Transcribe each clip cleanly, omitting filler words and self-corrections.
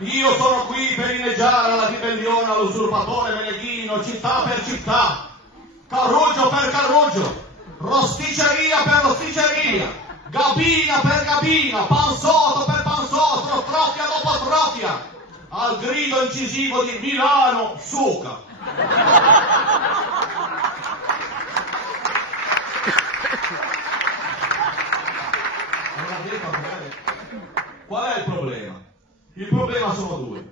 Io sono qui per inneggiare alla ribellione all'usurpatore Meneghino, città per città, carruggio per carruggio, rosticceria per rosticceria, gabina per gabina, pansotto per pansotto, trofia dopo trofia, al grido incisivo di Milano suca. Qual è il problema? Il problema sono due.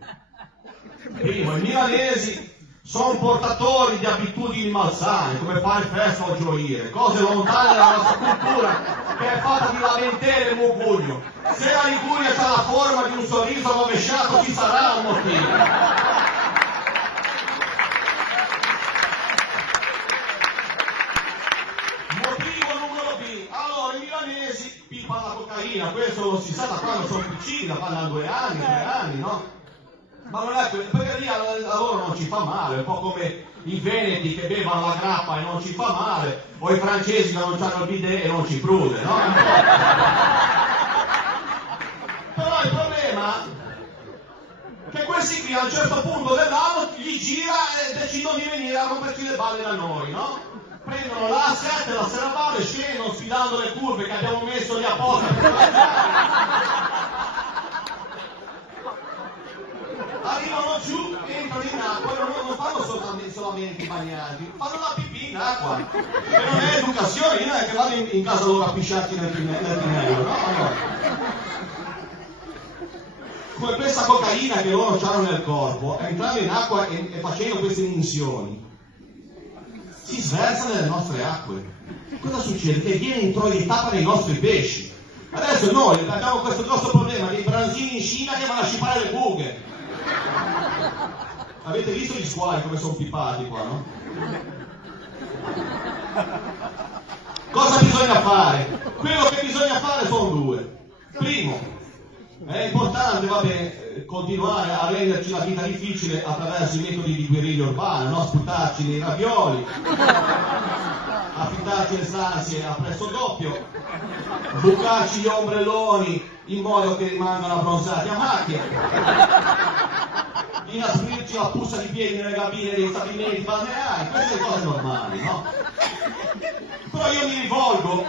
Primo, i milanesi sono portatori di abitudini malsane, come fare festa o gioire, cose lontane dalla nostra cultura, che è fatta di lamentele e mugugno. Se la Liguria ha la forma di un sorriso rovesciato, ci sarà un motivo. Pipano la cocaina, questo non si sa da quando sono piccini, da quando hanno 2 anni, 3 anni, no? Ma non è quello, perché lì a loro non ci fa male, è un po' come i veneti che bevono la grappa e non ci fa male, o i francesi che non hanno il bidet e non ci prude, no? Però il problema è che questi qui a un certo punto dell'anno gli gira e decidono di venire a romperci le balle da noi, no? Prendono la 7, la serravalle, scendono sfidando le curve che abbiamo messo lì apposta per arrivano giù, entrano in acqua e non fanno solamente i bagnati, fanno la pipì in acqua. E non è educazione, io non è che vado in casa loro a pisciarti nel tinello, no? Come questa cocaina che loro hanno nel corpo, entrando in acqua e facendo queste immissioni, si sversa nelle nostre acque. Cosa succede? Che viene introiettata nei nostri pesci. Adesso noi abbiamo questo grosso problema dei branzini in Cina che vanno a scipare le bughe. Avete visto gli squali come sono pipati qua, no? Cosa bisogna fare? Quello che bisogna fare sono due. Primo, è importante, continuare a renderci la vita difficile attraverso i metodi di guerriglia urbana, no? Sputarci nei ravioli, affittarci le stanze a prezzo doppio, bucarci gli ombrelloni in modo che rimangano abbronzati a macchia, inasprirci la puzza di piedi nelle cabine dei stabilimenti balneari, queste cose normali, no? Però io mi rivolgo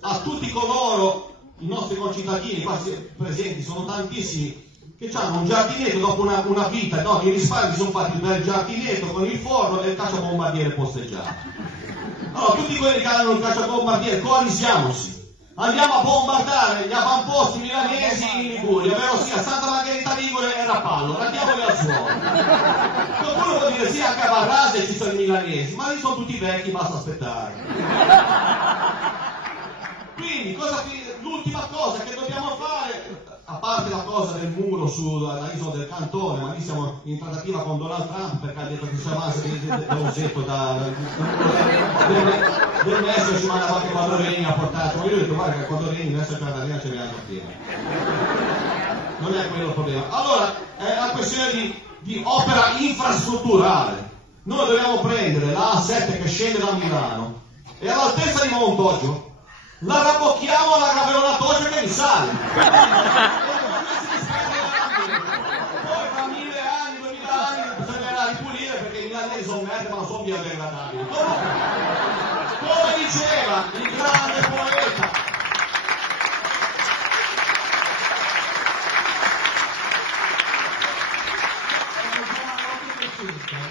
a tutti coloro, i nostri concittadini qua presenti, sono tantissimi, che hanno un giardinetto dopo una vita, no? I risparmi sono fatti un bel giardinetto con il forno e il cacciabombardiere posteggiato. Allora, tutti quelli che hanno il cacciabombardiere, coalisiamosi. Andiamo a bombardare gli avamposti milanesi in Liguria, ovvero sia Santa Margherita Ligure e Rapallo, andiamoli al suolo. Qualcuno può dire sì, anche a Varrase ci sono i milanesi, ma lì sono tutti vecchi, basta aspettare. Quindi, l'ultima cosa che dobbiamo fare, a parte la cosa del muro sulla isola del Cantone, ma lì siamo in trattativa con Donald Trump perché ha detto che c'è avanza dell'osetto del Messico, ci manda qualche quadroregni a portare. Io ho detto guarda che quadroregni adesso c'è la ce li hanno pieno. Non è quello il problema. Allora, è una questione di opera infrastrutturale. Noi dobbiamo prendere la A7 che scende da Milano e all'altezza di Montoggio la rabbocchiamo alla Gaveronatoce che risale. Poi fra 1000 anni, 2000 anni bisognerà ripulire perché i milanesi sono merde ma non sono biodegradabili. Come diceva il grande poeta,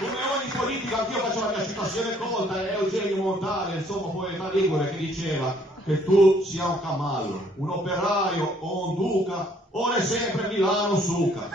come ogni politica, anch'io faccio la mia citazione colta, è Eugenio Montale, insomma poeta ligure, che diceva che tu sia un camallo, un operaio o un duca, ora è sempre Milano suca.